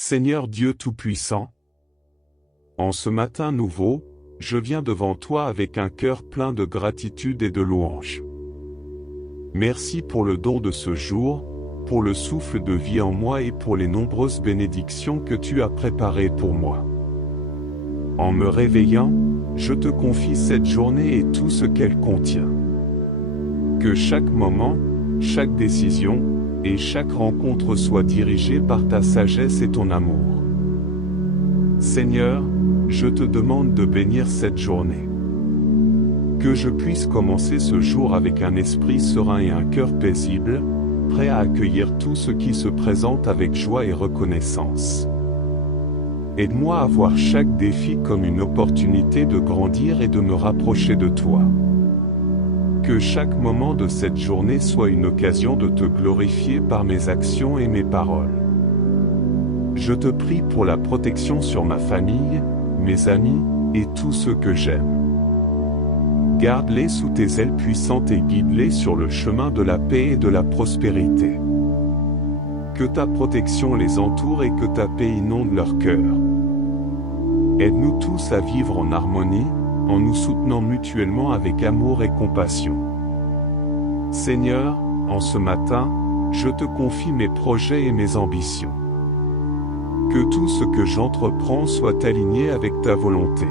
Seigneur Dieu Tout-Puissant, en ce matin nouveau, je viens devant toi avec un cœur plein de gratitude et de louange. Merci pour le don de ce jour, pour le souffle de vie en moi et pour les nombreuses bénédictions que tu as préparées pour moi. En me réveillant, je te confie cette journée et tout ce qu'elle contient. Que chaque moment, chaque décision, et chaque rencontre soit dirigée par ta sagesse et ton amour. Seigneur, je te demande de bénir cette journée. Que je puisse commencer ce jour avec un esprit serein et un cœur paisible, prêt à accueillir tout ce qui se présente avec joie et reconnaissance. Aide-moi à voir chaque défi comme une opportunité de grandir et de me rapprocher de toi. Que chaque moment de cette journée soit une occasion de te glorifier par mes actions et mes paroles. Je te prie pour la protection sur ma famille, mes amis, et tous ceux que j'aime. Garde-les sous tes ailes puissantes et guide-les sur le chemin de la paix et de la prospérité. Que ta protection les entoure et que ta paix inonde leur cœur. Aide-nous tous à vivre en harmonie, en nous soutenant mutuellement avec amour et compassion. Seigneur, en ce matin, je te confie mes projets et mes ambitions. Que tout ce que j'entreprends soit aligné avec ta volonté.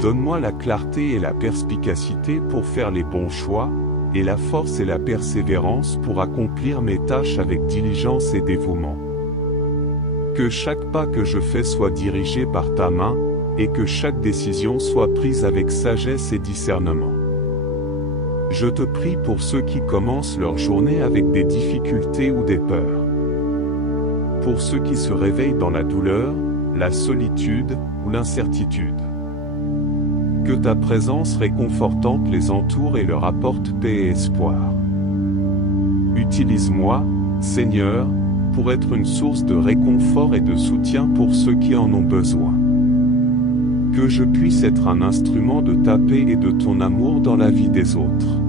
Donne-moi la clarté et la perspicacité pour faire les bons choix, et la force et la persévérance pour accomplir mes tâches avec diligence et dévouement. Que chaque pas que je fais soit dirigé par ta main, et que chaque décision soit prise avec sagesse et discernement. Je te prie pour ceux qui commencent leur journée avec des difficultés ou des peurs. Pour ceux qui se réveillent dans la douleur, la solitude ou l'incertitude. Que ta présence réconfortante les entoure et leur apporte paix et espoir. Utilise-moi, Seigneur, pour être une source de réconfort et de soutien pour ceux qui en ont besoin. Que je puisse être un instrument de ta paix et de ton amour dans la vie des autres.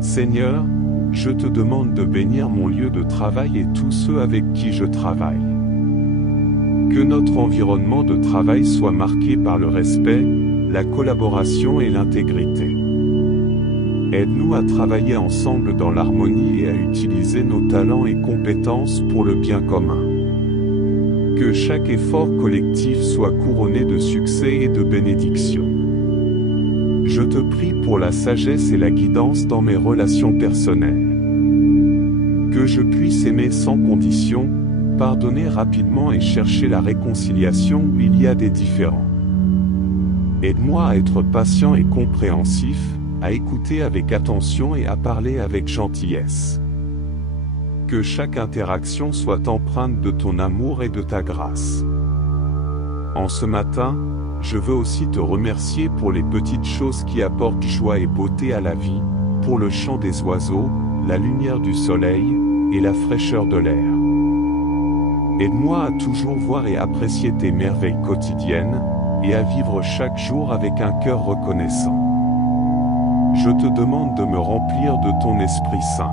Seigneur, je te demande de bénir mon lieu de travail et tous ceux avec qui je travaille. Que notre environnement de travail soit marqué par le respect, la collaboration et l'intégrité. Aide-nous à travailler ensemble dans l'harmonie et à utiliser nos talents et compétences pour le bien commun. Que chaque effort collectif soit couronné de succès et de bénédictions. Je te prie pour la sagesse et la guidance dans mes relations personnelles. Que je puisse aimer sans condition, pardonner rapidement et chercher la réconciliation où il y a des différends. Aide-moi à être patient et compréhensif, à écouter avec attention et à parler avec gentillesse. Que chaque interaction soit empreinte de ton amour et de ta grâce. En ce matin, je veux aussi te remercier pour les petites choses qui apportent joie et beauté à la vie, pour le chant des oiseaux, la lumière du soleil, et la fraîcheur de l'air. Aide-moi à toujours voir et apprécier tes merveilles quotidiennes, et à vivre chaque jour avec un cœur reconnaissant. Je te demande de me remplir de ton Esprit Saint.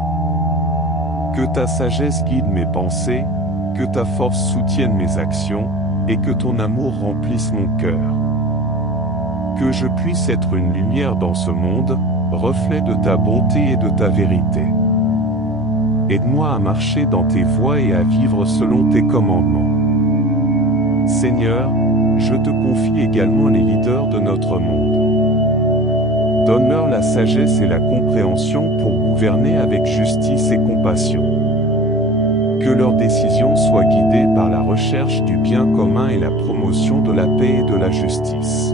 Que ta sagesse guide mes pensées, que ta force soutienne mes actions, et que ton amour remplisse mon cœur. Que je puisse être une lumière dans ce monde, reflet de ta bonté et de ta vérité. Aide-moi à marcher dans tes voies et à vivre selon tes commandements. Seigneur, je te confie également les leaders de notre monde. Donne-leur la sagesse et la compréhension pour gouverner avec justice et compassion. Que leurs décisions soient guidées par la recherche du bien commun et la promotion de la paix et de la justice.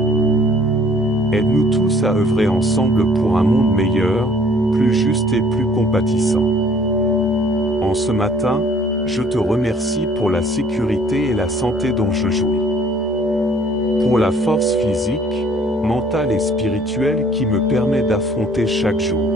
Aide-nous tous à œuvrer ensemble pour un monde meilleur, plus juste et plus compatissant. En ce matin, je te remercie pour la sécurité et la santé dont je jouis. Pour la force physique, mentale et spirituelle qui me permet d'affronter chaque jour.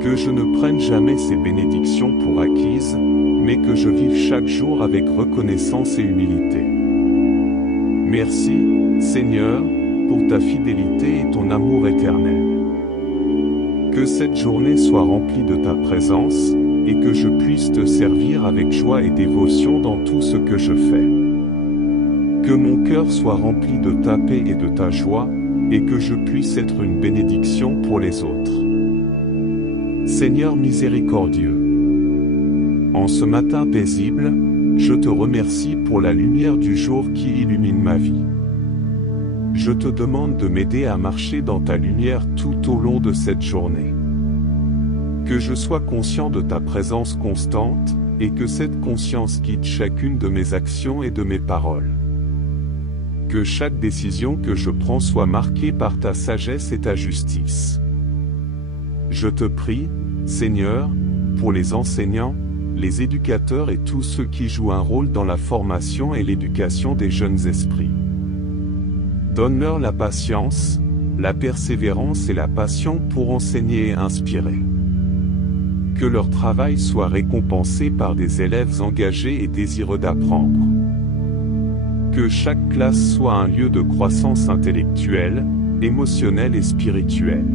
Que je ne prenne jamais ces bénédictions pour acquises, mais que je vive chaque jour avec reconnaissance et humilité. Merci, Seigneur, pour ta fidélité et ton amour éternel. Que cette journée soit remplie de ta présence, et que je puisse te servir avec joie et dévotion dans tout ce que je fais. Que mon cœur soit rempli de ta paix et de ta joie, et que je puisse être une bénédiction pour les autres. Seigneur miséricordieux, en ce matin paisible, je te remercie pour la lumière du jour qui illumine ma vie. Je te demande de m'aider à marcher dans ta lumière tout au long de cette journée. Que je sois conscient de ta présence constante, et que cette conscience guide chacune de mes actions et de mes paroles. Que chaque décision que je prends soit marquée par ta sagesse et ta justice. Je te prie, Seigneur, pour les enseignants, les éducateurs et tous ceux qui jouent un rôle dans la formation et l'éducation des jeunes esprits. Donne-leur la patience, la persévérance et la passion pour enseigner et inspirer. Que leur travail soit récompensé par des élèves engagés et désireux d'apprendre. Que chaque classe soit un lieu de croissance intellectuelle, émotionnelle et spirituelle.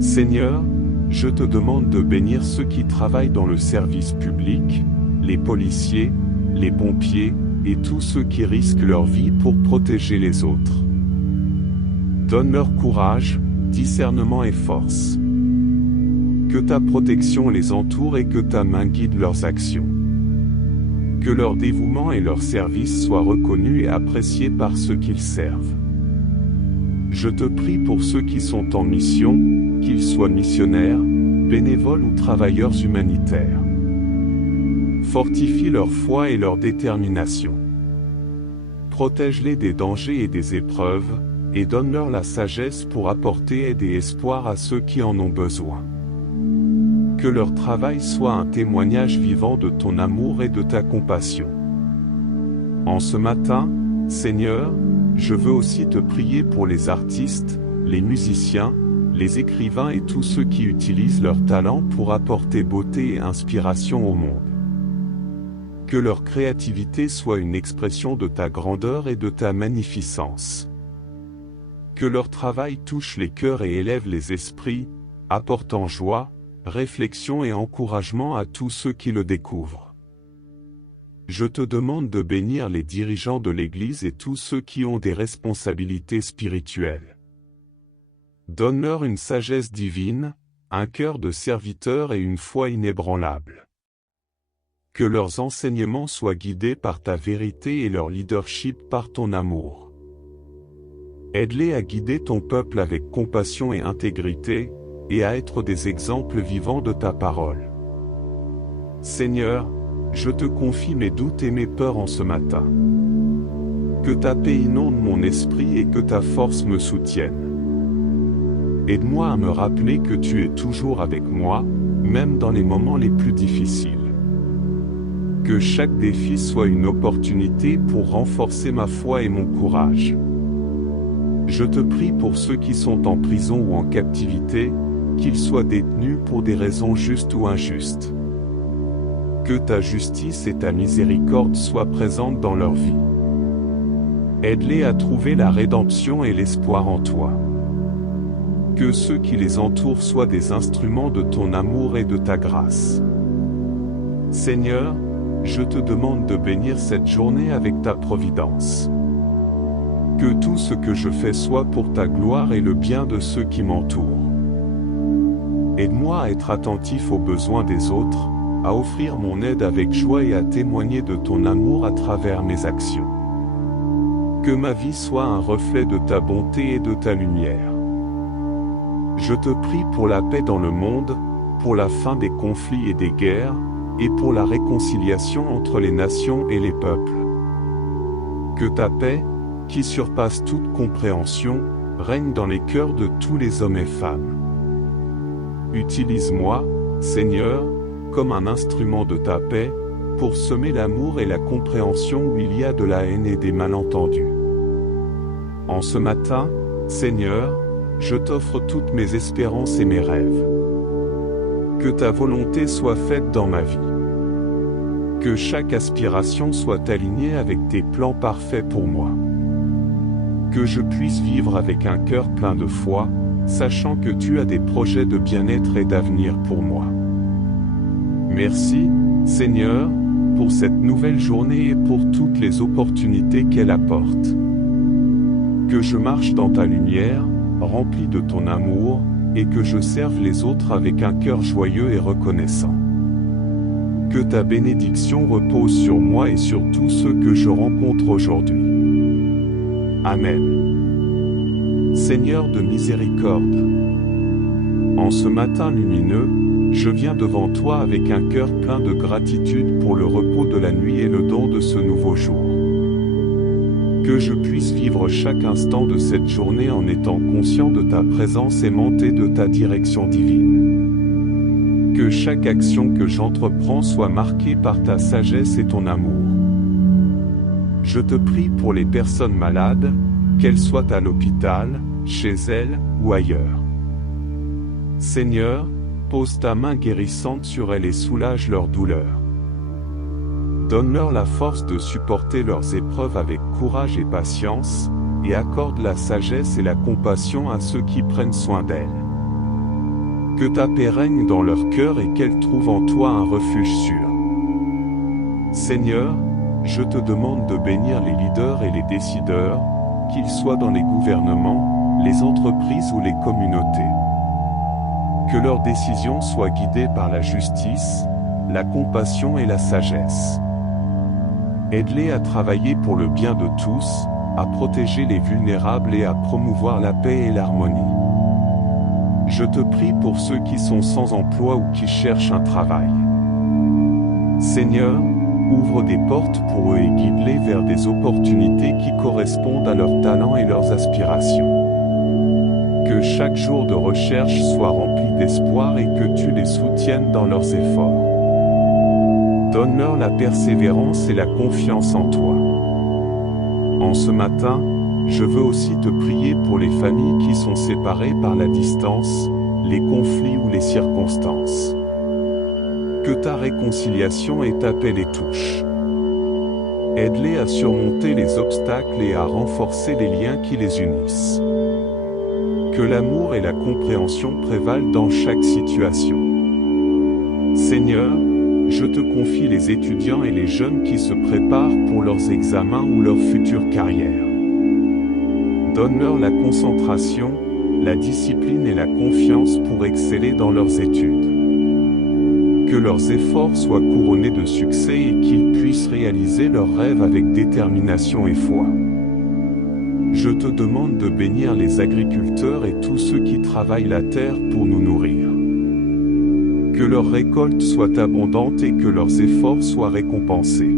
Seigneur, je te demande de bénir ceux qui travaillent dans le service public, les policiers, les pompiers, et tous ceux qui risquent leur vie pour protéger les autres. Donne-leur courage, discernement et force. Que ta protection les entoure et que ta main guide leurs actions. Que leur dévouement et leur service soient reconnus et appréciés par ceux qu'ils servent. Je te prie pour ceux qui sont en mission, qu'ils soient missionnaires, bénévoles ou travailleurs humanitaires. Fortifie leur foi et leur détermination. Protège-les des dangers et des épreuves, et donne-leur la sagesse pour apporter aide et espoir à ceux qui en ont besoin. Que leur travail soit un témoignage vivant de ton amour et de ta compassion. En ce matin, Seigneur, je veux aussi te prier pour les artistes, les musiciens, les écrivains et tous ceux qui utilisent leur talent pour apporter beauté et inspiration au monde. Que leur créativité soit une expression de ta grandeur et de ta magnificence. Que leur travail touche les cœurs et élève les esprits, apportant joie, réflexion et encouragement à tous ceux qui le découvrent. Je te demande de bénir les dirigeants de l'Église et tous ceux qui ont des responsabilités spirituelles. Donne-leur une sagesse divine, un cœur de serviteur et une foi inébranlable. Que leurs enseignements soient guidés par ta vérité et leur leadership par ton amour. Aide-les à guider ton peuple avec compassion et intégrité, et à être des exemples vivants de ta parole. Seigneur, je te confie mes doutes et mes peurs en ce matin. Que ta paix inonde mon esprit et que ta force me soutienne. Aide-moi à me rappeler que tu es toujours avec moi, même dans les moments les plus difficiles. Que chaque défi soit une opportunité pour renforcer ma foi et mon courage. Je te prie pour ceux qui sont en prison ou en captivité, qu'ils soient détenus pour des raisons justes ou injustes. Que ta justice et ta miséricorde soient présentes dans leur vie. Aide-les à trouver la rédemption et l'espoir en toi. Que ceux qui les entourent soient des instruments de ton amour et de ta grâce. Seigneur, je te demande de bénir cette journée avec ta providence. Que tout ce que je fais soit pour ta gloire et le bien de ceux qui m'entourent. Aide-moi à être attentif aux besoins des autres, à offrir mon aide avec joie et à témoigner de ton amour à travers mes actions. Que ma vie soit un reflet de ta bonté et de ta lumière. Je te prie pour la paix dans le monde, pour la fin des conflits et des guerres, et pour la réconciliation entre les nations et les peuples. Que ta paix, qui surpasse toute compréhension, règne dans les cœurs de tous les hommes et femmes. Utilise-moi, Seigneur, comme un instrument de ta paix, pour semer l'amour et la compréhension où il y a de la haine et des malentendus. En ce matin, Seigneur, je t'offre toutes mes espérances et mes rêves. Que ta volonté soit faite dans ma vie. Que chaque aspiration soit alignée avec tes plans parfaits pour moi. Que je puisse vivre avec un cœur plein de foi, sachant que tu as des projets de bien-être et d'avenir pour moi. Merci, Seigneur, pour cette nouvelle journée et pour toutes les opportunités qu'elle apporte. Que je marche dans ta lumière, rempli de ton amour, et que je serve les autres avec un cœur joyeux et reconnaissant. Que ta bénédiction repose sur moi et sur tous ceux que je rencontre aujourd'hui. Amen. Seigneur de miséricorde, en ce matin lumineux, je viens devant toi avec un cœur plein de gratitude pour le repos de la nuit et le don de ce nouveau jour. Que je puisse vivre chaque instant de cette journée en étant conscient de ta présence aimante et de ta direction divine. Que chaque action que j'entreprends soit marquée par ta sagesse et ton amour. Je te prie pour les personnes malades, qu'elles soient à l'hôpital, chez elles ou ailleurs. Seigneur, pose ta main guérissante sur elles et soulage leurs douleurs. Donne-leur la force de supporter leurs épreuves avec courage et patience, et accorde la sagesse et la compassion à ceux qui prennent soin d'elles. Que ta paix règne dans leur cœur et qu'elles trouvent en toi un refuge sûr. Seigneur, je te demande de bénir les leaders et les décideurs, qu'ils soient dans les gouvernements, les entreprises ou les communautés. Que leurs décisions soient guidées par la justice, la compassion et la sagesse. Aide-les à travailler pour le bien de tous, à protéger les vulnérables et à promouvoir la paix et l'harmonie. Je te prie pour ceux qui sont sans emploi ou qui cherchent un travail. Seigneur, ouvre des portes pour eux et guide-les vers des opportunités qui correspondent à leurs talents et leurs aspirations. Que chaque jour de recherche soit rempli d'espoir et que tu les soutiennes dans leurs efforts. Donne-leur la persévérance et la confiance en toi. En ce matin, je veux aussi te prier pour les familles qui sont séparées par la distance, les conflits ou les circonstances. Que ta réconciliation et ta paix les touchent. Aide-les à surmonter les obstacles et à renforcer les liens qui les unissent. Que l'amour et la compréhension prévalent dans chaque situation. Seigneur, je te confie les étudiants et les jeunes qui se préparent pour leurs examens ou leur future carrière. Donne-leur la concentration, la discipline et la confiance pour exceller dans leurs études. Que leurs efforts soient couronnés de succès et qu'ils puissent réaliser leurs rêves avec détermination et foi. Je te demande de bénir les agriculteurs et tous ceux qui travaillent la terre pour nous nourrir. Que leurs récoltes soient abondantes et que leurs efforts soient récompensés.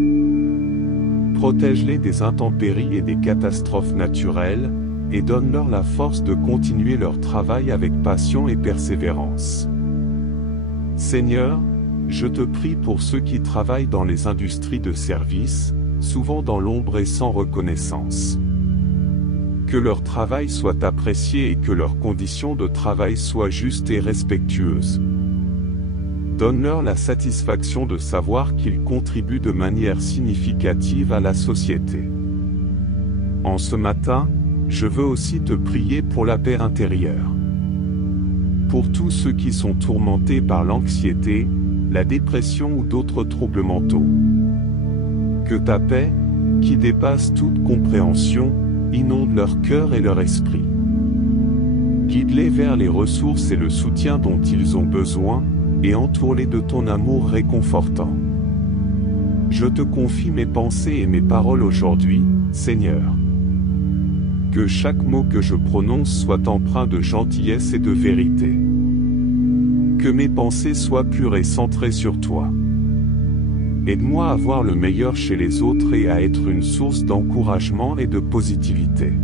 Protège-les des intempéries et des catastrophes naturelles, et donne-leur la force de continuer leur travail avec passion et persévérance. Seigneur, je te prie pour ceux qui travaillent dans les industries de services, souvent dans l'ombre et sans reconnaissance. Que leur travail soit apprécié et que leurs conditions de travail soient justes et respectueuses. Donne-leur la satisfaction de savoir qu'ils contribuent de manière significative à la société. En ce matin, je veux aussi te prier pour la paix intérieure. Pour tous ceux qui sont tourmentés par l'anxiété, la dépression ou d'autres troubles mentaux. Que ta paix, qui dépasse toute compréhension, inonde leur cœur et leur esprit. Guide-les vers les ressources et le soutien dont ils ont besoin, et entoure-les de ton amour réconfortant. Je te confie mes pensées et mes paroles aujourd'hui, Seigneur. Que chaque mot que je prononce soit empreint de gentillesse et de vérité. Que mes pensées soient pures et centrées sur toi. Aide-moi à voir le meilleur chez les autres et à être une source d'encouragement et de positivité.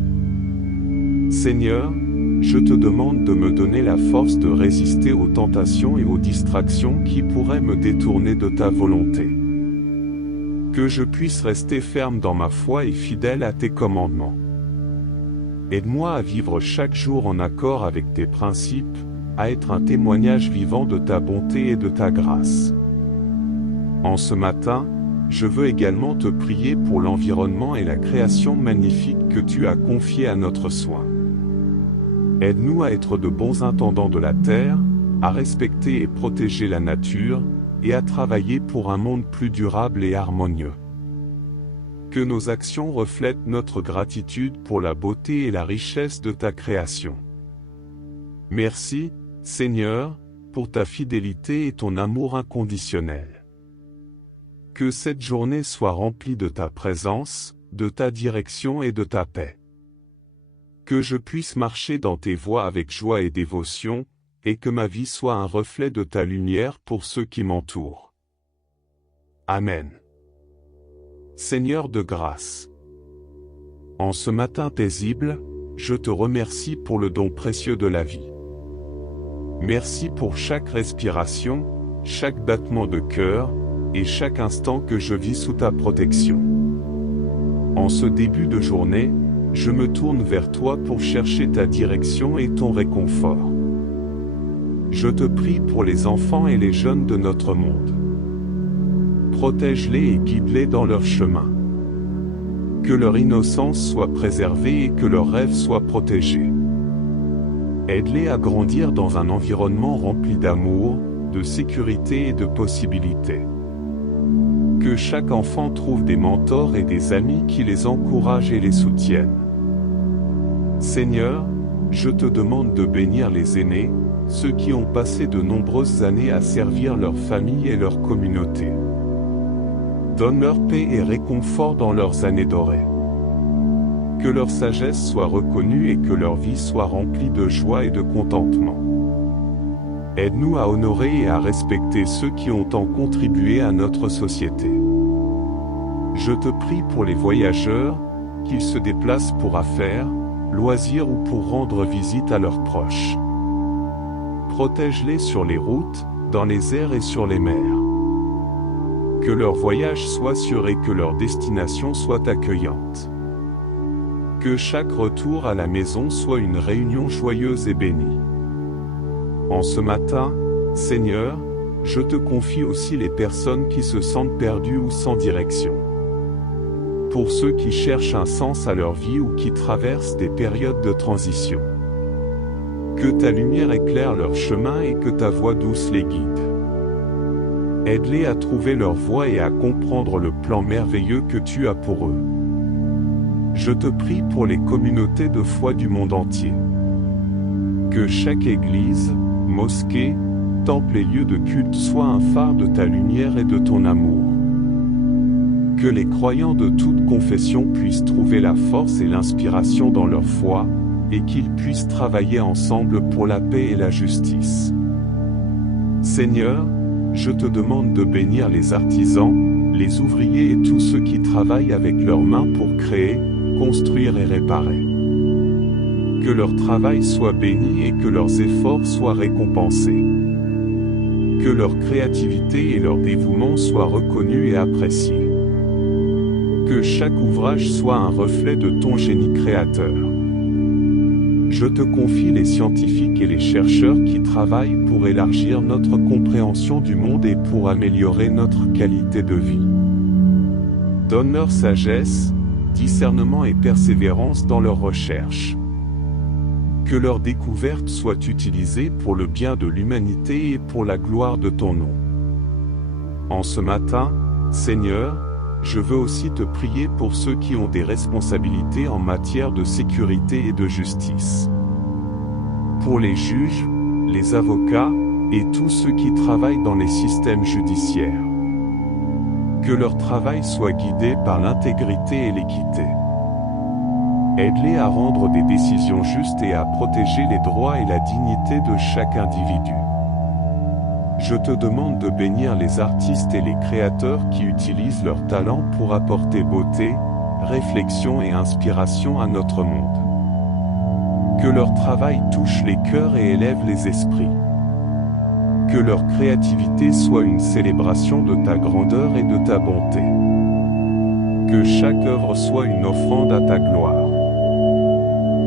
Seigneur, je te demande de me donner la force de résister aux tentations et aux distractions qui pourraient me détourner de ta volonté. Que je puisse rester ferme dans ma foi et fidèle à tes commandements. Aide-moi à vivre chaque jour en accord avec tes principes, à être un témoignage vivant de ta bonté et de ta grâce. En ce matin, je veux également te prier pour l'environnement et la création magnifique que tu as confiée à notre soin. Aide-nous à être de bons intendants de la terre, à respecter et protéger la nature, et à travailler pour un monde plus durable et harmonieux. Que nos actions reflètent notre gratitude pour la beauté et la richesse de ta création. Merci, Seigneur, pour ta fidélité et ton amour inconditionnel. Que cette journée soit remplie de ta présence, de ta direction et de ta paix. Que je puisse marcher dans tes voies avec joie et dévotion, et que ma vie soit un reflet de ta lumière pour ceux qui m'entourent. Amen. Seigneur de grâce. En ce matin paisible, je te remercie pour le don précieux de la vie. Merci pour chaque respiration, chaque battement de cœur, et chaque instant que je vis sous ta protection. En ce début de journée, je me tourne vers toi pour chercher ta direction et ton réconfort. Je te prie pour les enfants et les jeunes de notre monde. Protège-les et guide-les dans leur chemin. Que leur innocence soit préservée et que leurs rêves soient protégés. Aide-les à grandir dans un environnement rempli d'amour, de sécurité et de possibilités. Que chaque enfant trouve des mentors et des amis qui les encouragent et les soutiennent. Seigneur, je te demande de bénir les aînés, ceux qui ont passé de nombreuses années à servir leur famille et leur communauté. Donne-leur paix et réconfort dans leurs années dorées. Que leur sagesse soit reconnue et que leur vie soit remplie de joie et de contentement. Aide-nous à honorer et à respecter ceux qui ont tant contribué à notre société. Je te prie pour les voyageurs, qu'ils se déplacent pour affaires, loisirs ou pour rendre visite à leurs proches. Protège-les sur les routes, dans les airs et sur les mers. Que leur voyage soit sûr et que leur destination soit accueillante. Que chaque retour à la maison soit une réunion joyeuse et bénie. En ce matin, Seigneur, je te confie aussi les personnes qui se sentent perdues ou sans direction. Pour ceux qui cherchent un sens à leur vie ou qui traversent des périodes de transition. Que ta lumière éclaire leur chemin et que ta voix douce les guide. Aide-les à trouver leur voie et à comprendre le plan merveilleux que tu as pour eux. Je te prie pour les communautés de foi du monde entier. Que chaque église, mosquée, temple et lieu de culte soit un phare de ta lumière et de ton amour. Que les croyants de toute confession puissent trouver la force et l'inspiration dans leur foi, et qu'ils puissent travailler ensemble pour la paix et la justice. Seigneur, je te demande de bénir les artisans, les ouvriers et tous ceux qui travaillent avec leurs mains pour créer, construire et réparer. Que leur travail soit béni et que leurs efforts soient récompensés. Que leur créativité et leur dévouement soient reconnus et appréciés. Que chaque ouvrage soit un reflet de ton génie créateur. Je te confie les scientifiques et les chercheurs qui travaillent pour élargir notre compréhension du monde et pour améliorer notre qualité de vie. Donne-leur sagesse, discernement et persévérance dans leurs recherches. Que leurs découvertes soient utilisées pour le bien de l'humanité et pour la gloire de ton nom. En ce matin, Seigneur, je veux aussi te prier pour ceux qui ont des responsabilités en matière de sécurité et de justice. Pour les juges, les avocats, et tous ceux qui travaillent dans les systèmes judiciaires. Que leur travail soit guidé par l'intégrité et l'équité. Aide-les à rendre des décisions justes et à protéger les droits et la dignité de chaque individu. Je te demande de bénir les artistes et les créateurs qui utilisent leur talent pour apporter beauté, réflexion et inspiration à notre monde. Que leur travail touche les cœurs et élève les esprits. Que leur créativité soit une célébration de ta grandeur et de ta bonté. Que chaque œuvre soit une offrande à ta gloire.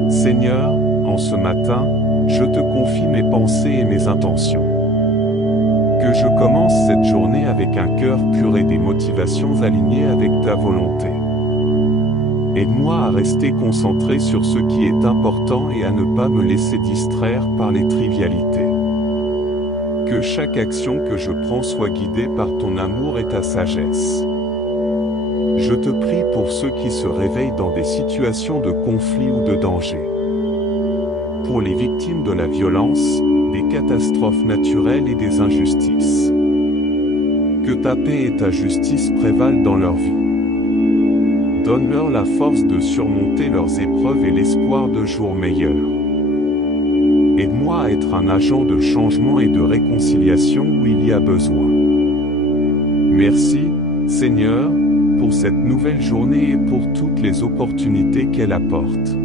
Seigneur, en ce matin, je te confie mes pensées et mes intentions. Que je commence cette journée avec un cœur pur et des motivations alignées avec ta volonté. Aide-moi à rester concentré sur ce qui est important et à ne pas me laisser distraire par les trivialités. Que chaque action que je prends soit guidée par ton amour et ta sagesse. Je te prie pour ceux qui se réveillent dans des situations de conflit ou de danger. Pour les victimes de la violence, des catastrophes naturelles et des injustices. Que ta paix et ta justice prévalent dans leur vie. Donne-leur la force de surmonter leurs épreuves et l'espoir de jours meilleurs. Aide-moi à être un agent de changement et de réconciliation où il y a besoin. Merci, Seigneur, pour cette nouvelle journée et pour toutes les opportunités qu'elle apporte.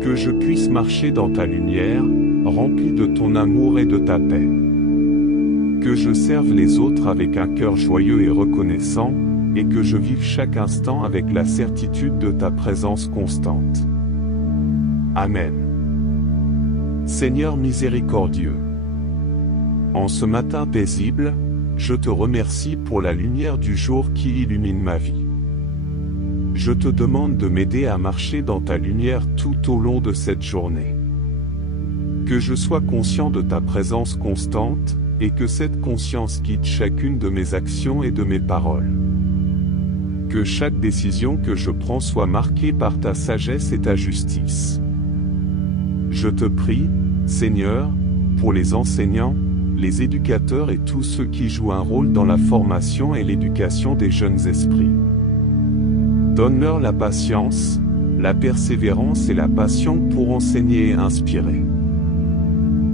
Que je puisse marcher dans ta lumière, rempli de ton amour et de ta paix. Que je serve les autres avec un cœur joyeux et reconnaissant, et que je vive chaque instant avec la certitude de ta présence constante. Amen. Seigneur miséricordieux, en ce matin paisible, je te remercie pour la lumière du jour qui illumine ma vie. Je te demande de m'aider à marcher dans ta lumière tout au long de cette journée. Que je sois conscient de ta présence constante, et que cette conscience guide chacune de mes actions et de mes paroles. Que chaque décision que je prends soit marquée par ta sagesse et ta justice. Je te prie, Seigneur, pour les enseignants, les éducateurs et tous ceux qui jouent un rôle dans la formation et l'éducation des jeunes esprits. Donne-leur la patience, la persévérance et la passion pour enseigner et inspirer.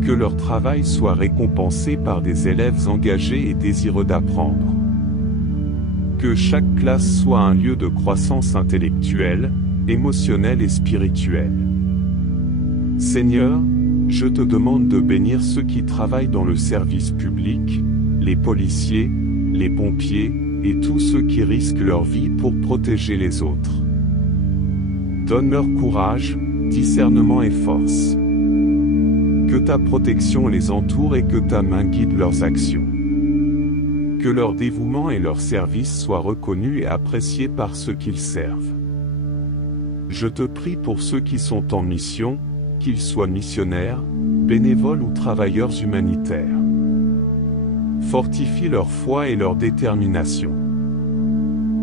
Que leur travail soit récompensé par des élèves engagés et désireux d'apprendre. Que chaque classe soit un lieu de croissance intellectuelle, émotionnelle et spirituelle. Seigneur, je te demande de bénir ceux qui travaillent dans le service public, les policiers, les pompiers, et tous ceux qui risquent leur vie pour protéger les autres. Donne-leur courage, discernement et force. Que ta protection les entoure et que ta main guide leurs actions. Que leur dévouement et leur service soient reconnus et appréciés par ceux qu'ils servent. Je te prie pour ceux qui sont en mission, qu'ils soient missionnaires, bénévoles ou travailleurs humanitaires. Fortifie leur foi et leur détermination.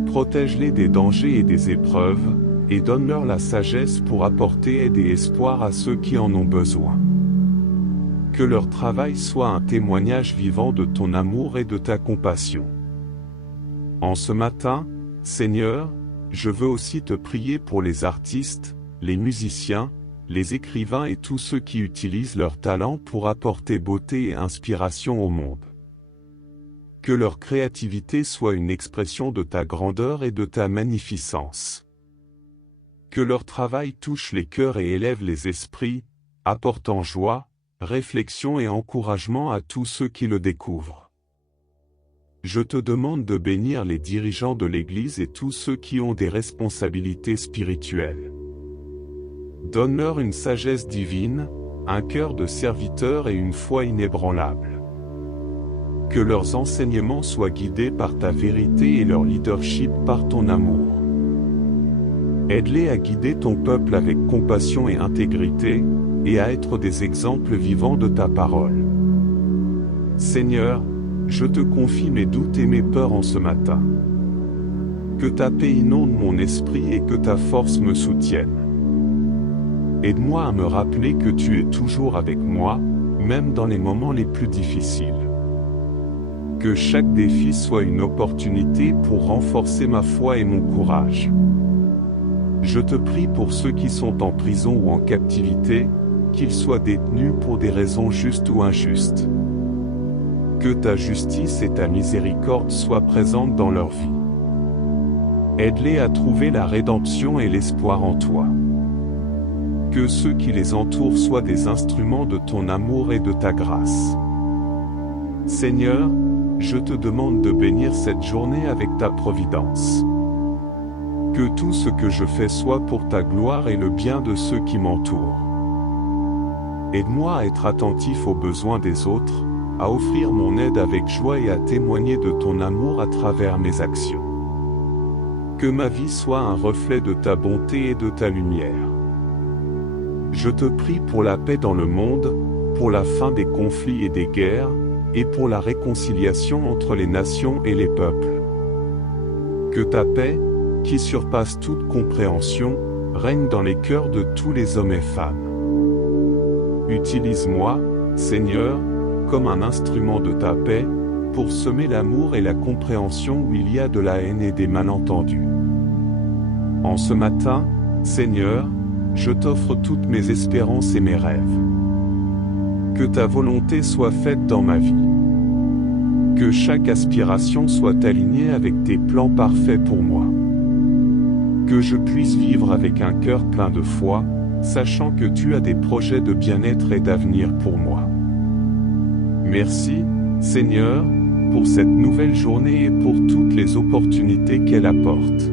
Protège-les des dangers et des épreuves, et donne-leur la sagesse pour apporter aide et espoir à ceux qui en ont besoin. Que leur travail soit un témoignage vivant de ton amour et de ta compassion. En ce matin, Seigneur, je veux aussi te prier pour les artistes, les musiciens, les écrivains et tous ceux qui utilisent leur talent pour apporter beauté et inspiration au monde. Que leur créativité soit une expression de ta grandeur et de ta magnificence. Que leur travail touche les cœurs et élève les esprits, apportant joie, réflexion et encouragement à tous ceux qui le découvrent. Je te demande de bénir les dirigeants de l'Église et tous ceux qui ont des responsabilités spirituelles. Donne-leur une sagesse divine, un cœur de serviteur et une foi inébranlable. Que leurs enseignements soient guidés par ta vérité et leur leadership par ton amour. Aide-les à guider ton peuple avec compassion et intégrité, et à être des exemples vivants de ta parole. Seigneur, je te confie mes doutes et mes peurs en ce matin. Que ta paix inonde mon esprit et que ta force me soutienne. Aide-moi à me rappeler que tu es toujours avec moi, même dans les moments les plus difficiles. Que chaque défi soit une opportunité pour renforcer ma foi et mon courage. Je te prie pour ceux qui sont en prison ou en captivité, qu'ils soient détenus pour des raisons justes ou injustes. Que ta justice et ta miséricorde soient présentes dans leur vie. Aide-les à trouver la rédemption et l'espoir en toi. Que ceux qui les entourent soient des instruments de ton amour et de ta grâce. Seigneur, je te demande de bénir cette journée avec ta providence. Que tout ce que je fais soit pour ta gloire et le bien de ceux qui m'entourent. Aide-moi à être attentif aux besoins des autres, à offrir mon aide avec joie et à témoigner de ton amour à travers mes actions. Que ma vie soit un reflet de ta bonté et de ta lumière. Je te prie pour la paix dans le monde, pour la fin des conflits et des guerres, et pour la réconciliation entre les nations et les peuples. Que ta paix, qui surpasse toute compréhension, règne dans les cœurs de tous les hommes et femmes. Utilise-moi, Seigneur, comme un instrument de ta paix, pour semer l'amour et la compréhension où il y a de la haine et des malentendus. En ce matin, Seigneur, je t'offre toutes mes espérances et mes rêves. Que ta volonté soit faite dans ma vie. Que chaque aspiration soit alignée avec tes plans parfaits pour moi. Que je puisse vivre avec un cœur plein de foi, sachant que tu as des projets de bien-être et d'avenir pour moi. Merci, Seigneur, pour cette nouvelle journée et pour toutes les opportunités qu'elle apporte.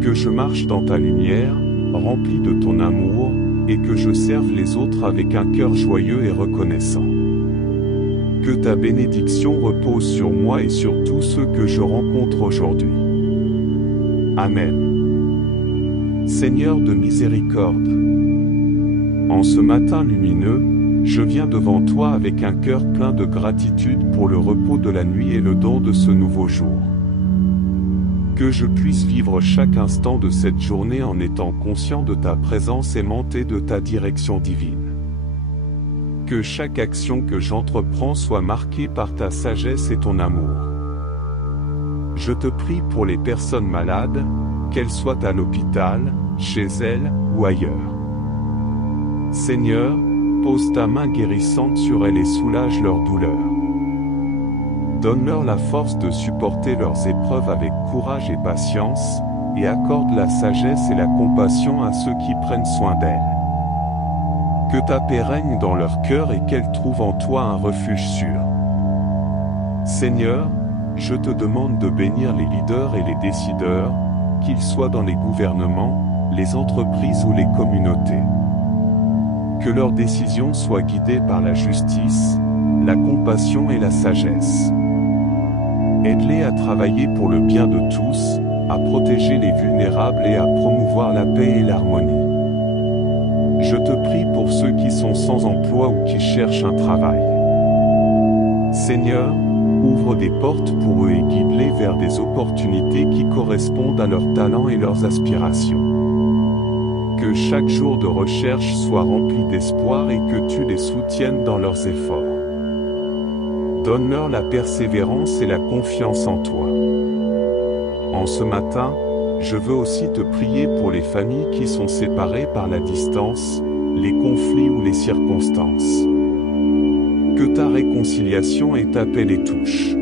Que je marche dans ta lumière, rempli de ton amour, et que je serve les autres avec un cœur joyeux et reconnaissant. Que ta bénédiction repose sur moi et sur tous ceux que je rencontre aujourd'hui. Amen. Seigneur de miséricorde, en ce matin lumineux, je viens devant toi avec un cœur plein de gratitude pour le repos de la nuit et le don de ce nouveau jour. Que je puisse vivre chaque instant de cette journée en étant conscient de ta présence aimante et de ta direction divine. Que chaque action que j'entreprends soit marquée par ta sagesse et ton amour. Je te prie pour les personnes malades, qu'elles soient à l'hôpital, chez elles ou ailleurs. Seigneur, pose ta main guérissante sur elles et soulage leurs douleurs. Donne-leur la force de supporter leurs épreuves avec courage et patience, et accorde la sagesse et la compassion à ceux qui prennent soin d'elles. Que ta paix règne dans leur cœur et qu'elles trouvent en toi un refuge sûr. Seigneur, je te demande de bénir les leaders et les décideurs, qu'ils soient dans les gouvernements, les entreprises ou les communautés. Que leurs décisions soient guidées par la justice, la compassion et la sagesse. Aide-les à travailler pour le bien de tous, à protéger les vulnérables et à promouvoir la paix et l'harmonie. Je te prie pour ceux qui sont sans emploi ou qui cherchent un travail. Seigneur, ouvre des portes pour eux et guide-les vers des opportunités qui correspondent à leurs talents et leurs aspirations. Que chaque jour de recherche soit rempli d'espoir et que tu les soutiennes dans leurs efforts. Donne-leur la persévérance et la confiance en toi. En ce matin, je veux aussi te prier pour les familles qui sont séparées par la distance, les conflits ou les circonstances. Que ta réconciliation et ta paix les touchent.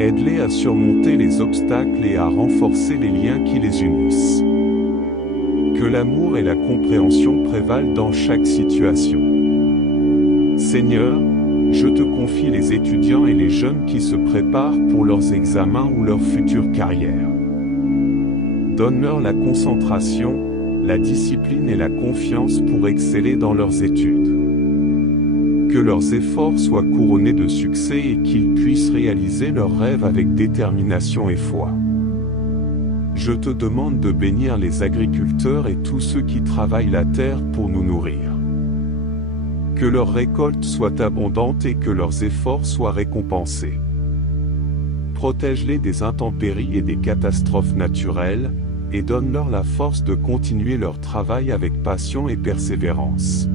Aide-les à surmonter les obstacles et à renforcer les liens qui les unissent. Que l'amour et la compréhension prévalent dans chaque situation. Seigneur, je te confie les étudiants et les jeunes qui se préparent pour leurs examens ou leur future carrière. Donne-leur la concentration, la discipline et la confiance pour exceller dans leurs études. Que leurs efforts soient couronnés de succès et qu'ils puissent réaliser leurs rêves avec détermination et foi. Je te demande de bénir les agriculteurs et tous ceux qui travaillent la terre pour nous nourrir. Que leurs récoltes soient abondantes et que leurs efforts soient récompensés. Protège-les des intempéries et des catastrophes naturelles, et donne-leur la force de continuer leur travail avec passion et persévérance.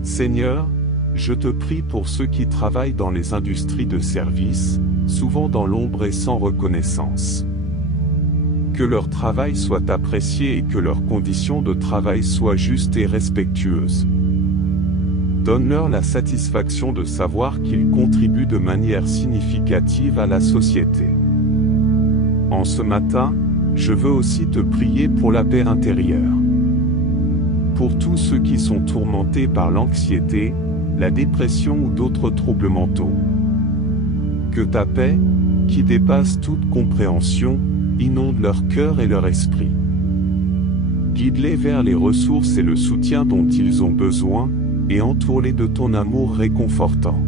Seigneur, je te prie pour ceux qui travaillent dans les industries de services, souvent dans l'ombre et sans reconnaissance. Que leur travail soit apprécié et que leurs conditions de travail soient justes et respectueuses. Donne-leur la satisfaction de savoir qu'ils contribuent de manière significative à la société. En ce matin, je veux aussi te prier pour la paix intérieure. Pour tous ceux qui sont tourmentés par l'anxiété, la dépression ou d'autres troubles mentaux. Que ta paix, qui dépasse toute compréhension, inonde leur cœur et leur esprit. Guide-les vers les ressources et le soutien dont ils ont besoin, et entoure-les de ton amour réconfortant.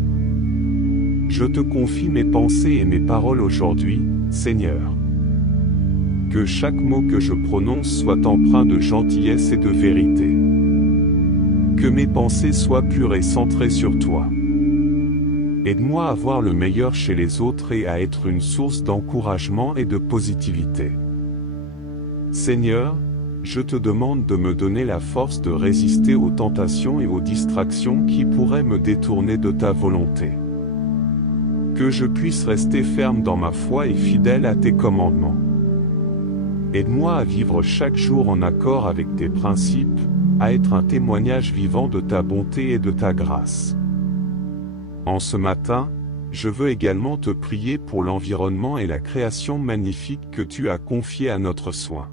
Je te confie mes pensées et mes paroles aujourd'hui, Seigneur. Que chaque mot que je prononce soit empreint de gentillesse et de vérité. Que mes pensées soient pures et centrées sur toi. Aide-moi à voir le meilleur chez les autres et à être une source d'encouragement et de positivité. Seigneur, je te demande de me donner la force de résister aux tentations et aux distractions qui pourraient me détourner de ta volonté. Que je puisse rester ferme dans ma foi et fidèle à tes commandements. Aide-moi à vivre chaque jour en accord avec tes principes, à être un témoignage vivant de ta bonté et de ta grâce. En ce matin, je veux également te prier pour l'environnement et la création magnifique que tu as confiée à notre soin.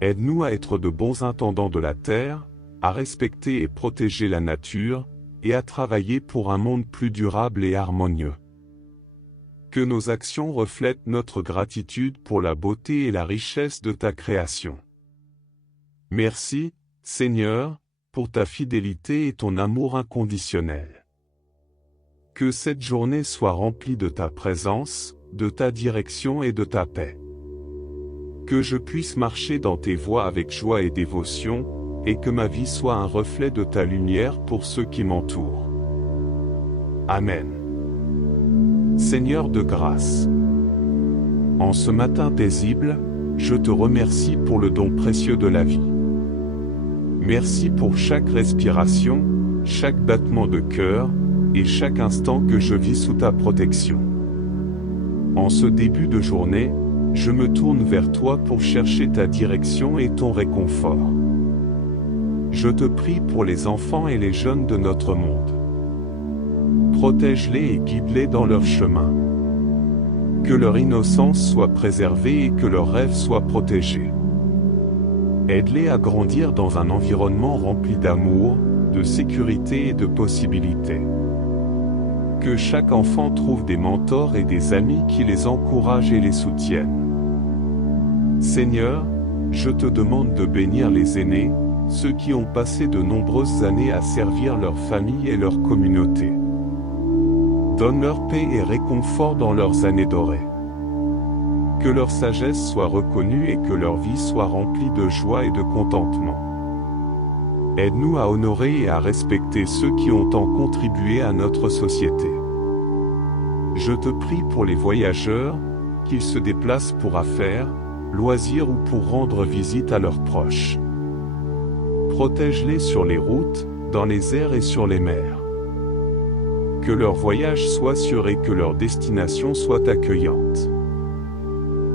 Aide-nous à être de bons intendants de la terre, à respecter et protéger la nature, et à travailler pour un monde plus durable et harmonieux. Que nos actions reflètent notre gratitude pour la beauté et la richesse de ta création. Merci, Seigneur, pour ta fidélité et ton amour inconditionnel. Que cette journée soit remplie de ta présence, de ta direction et de ta paix. Que je puisse marcher dans tes voies avec joie et dévotion, et que ma vie soit un reflet de ta lumière pour ceux qui m'entourent. Amen. Seigneur de grâce, en ce matin paisible, je te remercie pour le don précieux de la vie. Merci pour chaque respiration, chaque battement de cœur, et chaque instant que je vis sous ta protection. En ce début de journée, je me tourne vers toi pour chercher ta direction et ton réconfort. Je te prie pour les enfants et les jeunes de notre monde. Protège-les et guide-les dans leur chemin. Que leur innocence soit préservée et que leurs rêves soient protégés. Aide-les à grandir dans un environnement rempli d'amour, de sécurité et de possibilités. Que chaque enfant trouve des mentors et des amis qui les encouragent et les soutiennent. Seigneur, je te demande de bénir les aînés, ceux qui ont passé de nombreuses années à servir leur famille et leur communauté. Donne-leur paix et réconfort dans leurs années dorées. Que leur sagesse soit reconnue et que leur vie soit remplie de joie et de contentement. Aide-nous à honorer et à respecter ceux qui ont tant contribué à notre société. Je te prie pour les voyageurs, qu'ils se déplacent pour affaires, loisirs ou pour rendre visite à leurs proches. Protège-les sur les routes, dans les airs et sur les mers. Que leur voyage soit sûr et que leur destination soit accueillante.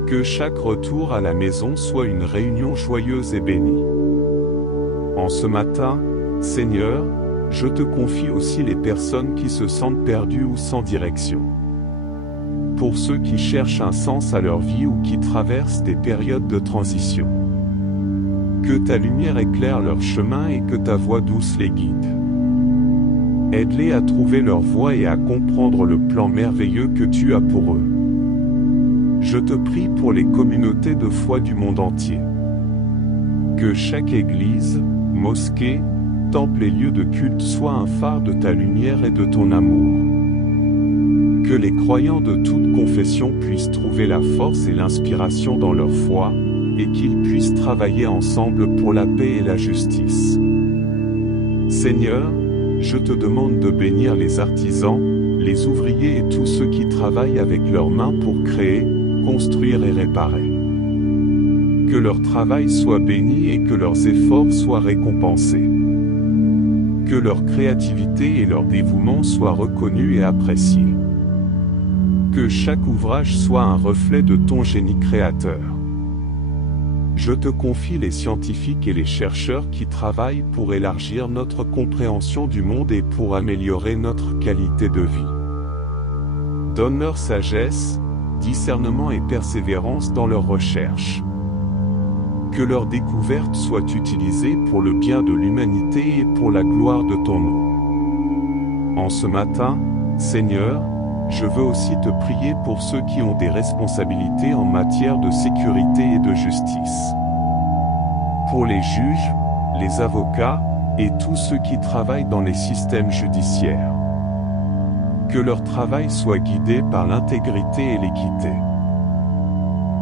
Que chaque retour à la maison soit une réunion joyeuse et bénie. En ce matin, Seigneur, je te confie aussi les personnes qui se sentent perdues ou sans direction. Pour ceux qui cherchent un sens à leur vie ou qui traversent des périodes de transition. Que ta lumière éclaire leur chemin et que ta voix douce les guide. Aide-les à trouver leur voie et à comprendre le plan merveilleux que tu as pour eux. Je te prie pour les communautés de foi du monde entier. Que chaque église, mosquée, temple et lieu de culte soit un phare de ta lumière et de ton amour. Que les croyants de toute confession puissent trouver la force et l'inspiration dans leur foi, et qu'ils puissent travailler ensemble pour la paix et la justice. Seigneur, je te demande de bénir les artisans, les ouvriers et tous ceux qui travaillent avec leurs mains pour créer, construire et réparer. Que leur travail soit béni et que leurs efforts soient récompensés. Que leur créativité et leur dévouement soient reconnus et appréciés. Que chaque ouvrage soit un reflet de ton génie créateur. Je te confie les scientifiques et les chercheurs qui travaillent pour élargir notre compréhension du monde et pour améliorer notre qualité de vie. Donne-leur sagesse, discernement et persévérance dans leurs recherches. Que leurs découvertes soient utilisées pour le bien de l'humanité et pour la gloire de ton nom. En ce matin, Seigneur, je veux aussi te prier pour ceux qui ont des responsabilités en matière de sécurité et de justice. Pour les juges, les avocats, et tous ceux qui travaillent dans les systèmes judiciaires. Que leur travail soit guidé par l'intégrité et l'équité.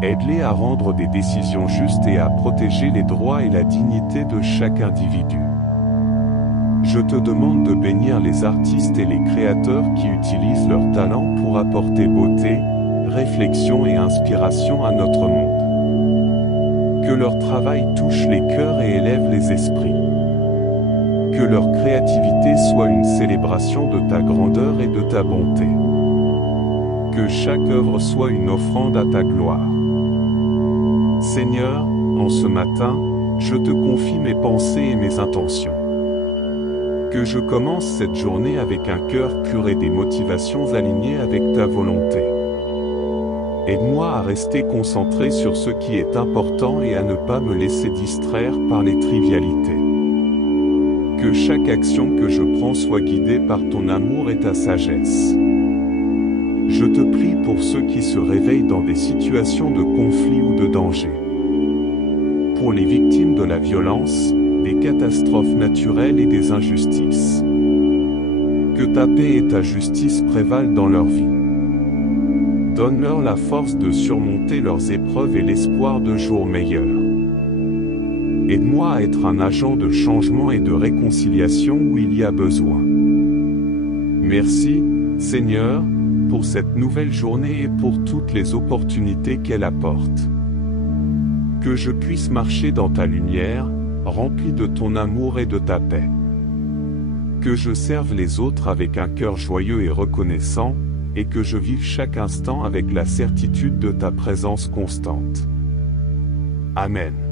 Aide-les à rendre des décisions justes et à protéger les droits et la dignité de chaque individu. Je te demande de bénir les artistes et les créateurs qui utilisent leur talent pour apporter beauté, réflexion et inspiration à notre monde. Que leur travail touche les cœurs et élève les esprits. Que leur créativité soit une célébration de ta grandeur et de ta bonté. Que chaque œuvre soit une offrande à ta gloire. Seigneur, en ce matin, je te confie mes pensées et mes intentions. Que je commence cette journée avec un cœur pur et des motivations alignées avec ta volonté. Aide-moi à rester concentré sur ce qui est important et à ne pas me laisser distraire par les trivialités. Que chaque action que je prends soit guidée par ton amour et ta sagesse. Je te prie pour ceux qui se réveillent dans des situations de conflit ou de danger. Pour les victimes de la violence, des catastrophes naturelles et des injustices. Que ta paix et ta justice prévalent dans leur vie. Donne-leur la force de surmonter leurs épreuves et l'espoir de jours meilleurs. Aide-moi à être un agent de changement et de réconciliation où il y a besoin. Merci, Seigneur, pour cette nouvelle journée et pour toutes les opportunités qu'elle apporte. Que je puisse marcher dans ta lumière, rempli de ton amour et de ta paix. Que je serve les autres avec un cœur joyeux et reconnaissant, et que je vive chaque instant avec la certitude de ta présence constante. Amen.